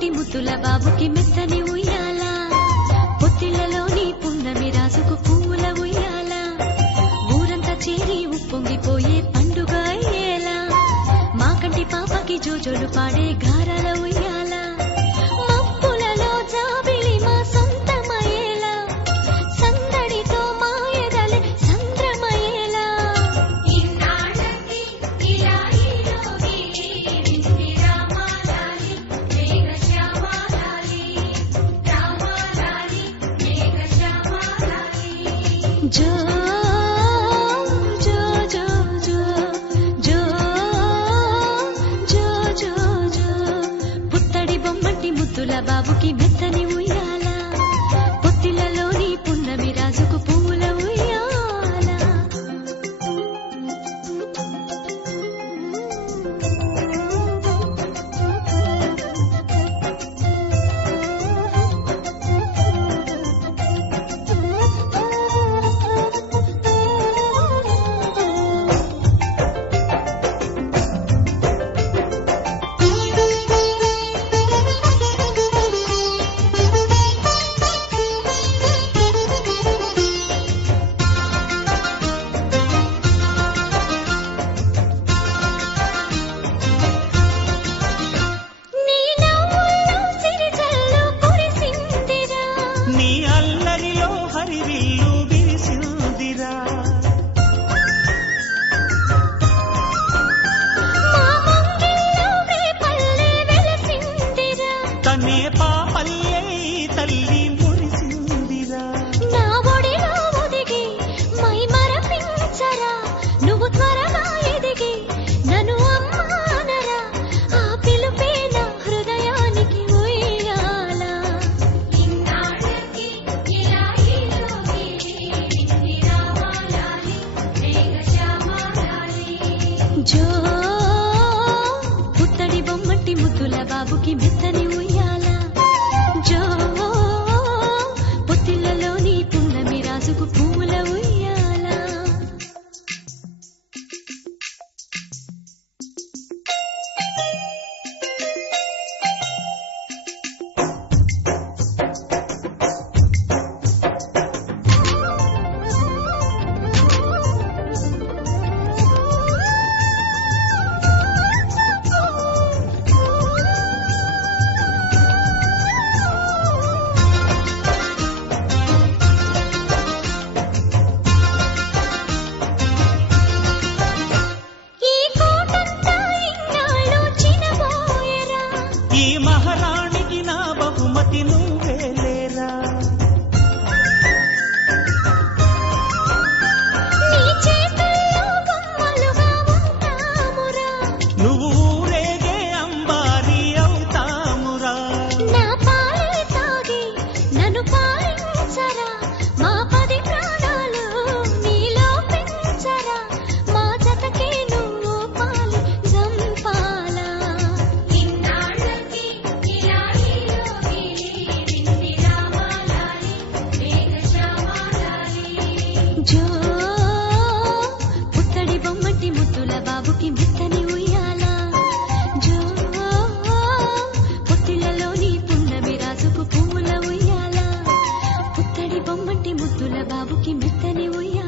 బొమ్మటి ముద్దుల బాబుకి మెత్తని ఉయ్యాల, పొత్తిళ్లలోని పున్నమి రాసుకు పూల ఉయ్యాల, ఊరంతా చేరి ఉప్పొంగిపోయే పండుగ అయ్యేలా, మా కంటి పాపకి జోజోలు పాడే గారాల ఉయ్యాల, మబ్బులలో జాబిలి మా సొంతమయ్యేలా, సందడితో మాయదలే సంద్రమయ్యేలా. జో జో జో జో జో జో జో జో పుత్తడి బొమ్మటి ముద్దుల బాబుకి మెత్తని ఉయ్యాల, పొత్తిళ్లలోని పున్నమి రాజుకు పూల ఉయ్యాల. నీ అల్లరిలో హరివిల్లు విరిసిందిరా, తనే పాపల్లే తల్లి మురిసిందిరా. నా ఒడిలో ఒదిగి మై మరపించరా, నువ్వు త్వరగా ఎదిగి నన్ను అమ్మానరా, ఆ పిలుపే నా హృదయానికి ఉయ్యాల. జో పుత్తడి బొమ్మటి ముద్దుల బాబుకి మెత్తని ఉయ్యాల, జో పొత్తిళ్లలోని పున్నమి రాజుకు పూల ఉయ్యాల. ఈ మహారాణికి నా బహుమతి నువ్వేలేరా, నువ్వు ఊరేగే అంబారి అవుతామురా. నన్ను పాలించరా, మా 10 ప్రాణాలు నీలో పెంచరా, మా జతకే నువ్వు పాలి జంపాలా. జో పుత్తడి బొమ్మటి ముద్దుల బాబుకి మెత్తని ఉయ్యాల, జో పొత్తిళ్లలోని పున్నమి రాజుకు పూల ఉయ్యాల, పుత్తడి బొమ్మటి ముద్దుల బాబుకి మెత్తని ఉయ్యాల.